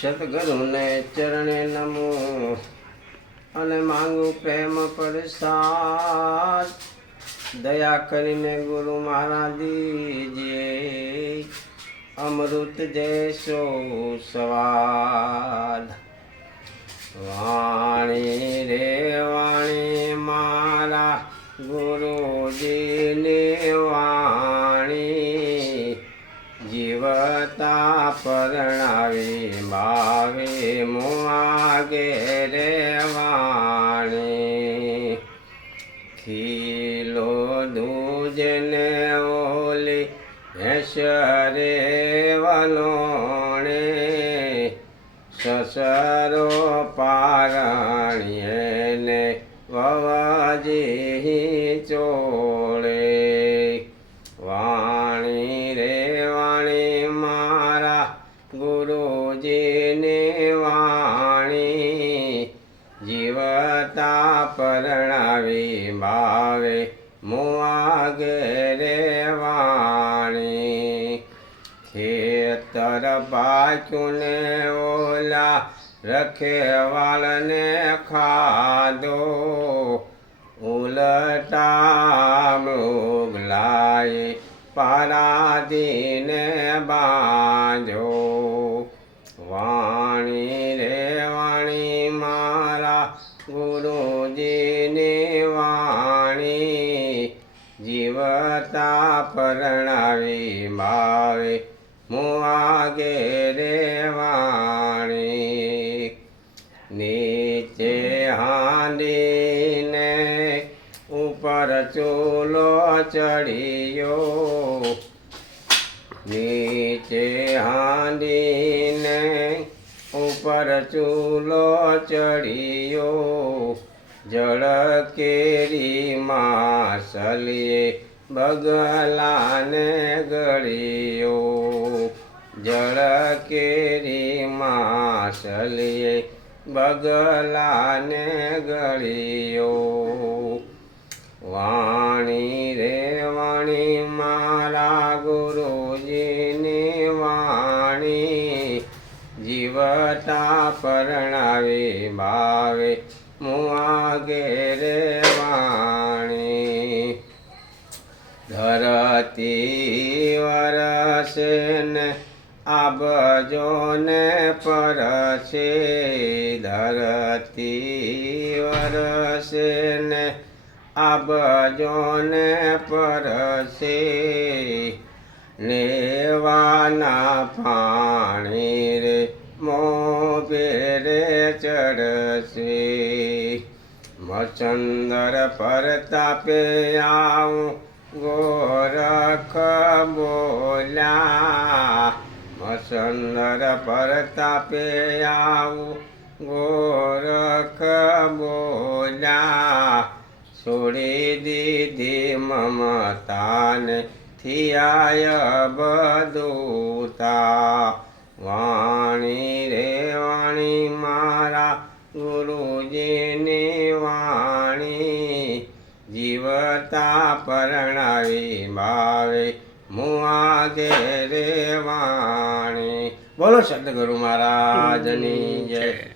સદગુરુને ચરણે નમો. અને માંગુ પ્રેમ પ્રસાદ. દયા કરીને ગુરુ મહારાજ દીજીએ અમૃત જૈસો સ્વાદ. વાણી રે વાણી મારા ગુરુજીની જીવતા પરણાવી ભાવે મુઆગે રે વાણી. ખીલો દૂજને ઓલી હેસરે વલોણે સસરો પારણીએ વવાજી જીવતા પરણાવી ભાવે મુઆગે રે વાણી. ખેતર પાક્યું ને ઓલા રખેવાળને ખાધો. ઉલટા મૃગલાએ પરાધીને બાંધો. વાણી જીવતા પરણાવી માવે, મુઆગે રે વાણી. નીચે હાંડીને ઉપર ચૂલો ચડિયો. નીચે હાંડીને ઉપર ચૂલો ચડિયો. જળ કેરી માસલીએ બગલાને ગળ્યો, જળ કેરી માસલીએ બગલાને ગળ્યો. વાણી રે વાણી મારા ગુરુજીની વાણી, જીવતા પરણાવી ભાવે મુઆગે રે વાણી ધરતી વરસે ને આબજો ને પરસે ધરતી વરસે ને આબજો ને પરસે લેવાના પાણી રે મોભેરે ચડશે. મચંદર પરતાપે આવું ગોરખ બોલ્યા મસંદર પરતાપે આવું. ગોરખ બોલ્યા છોડી દીધી મમતાને થિયાય બધુતા. વાણી રે વાણી મારા ગુરુજીની વાણી જીવતા પરણાવી ભાવે મુઆ રે વાણી. બોલો સદગુરુ મહારાજની જય.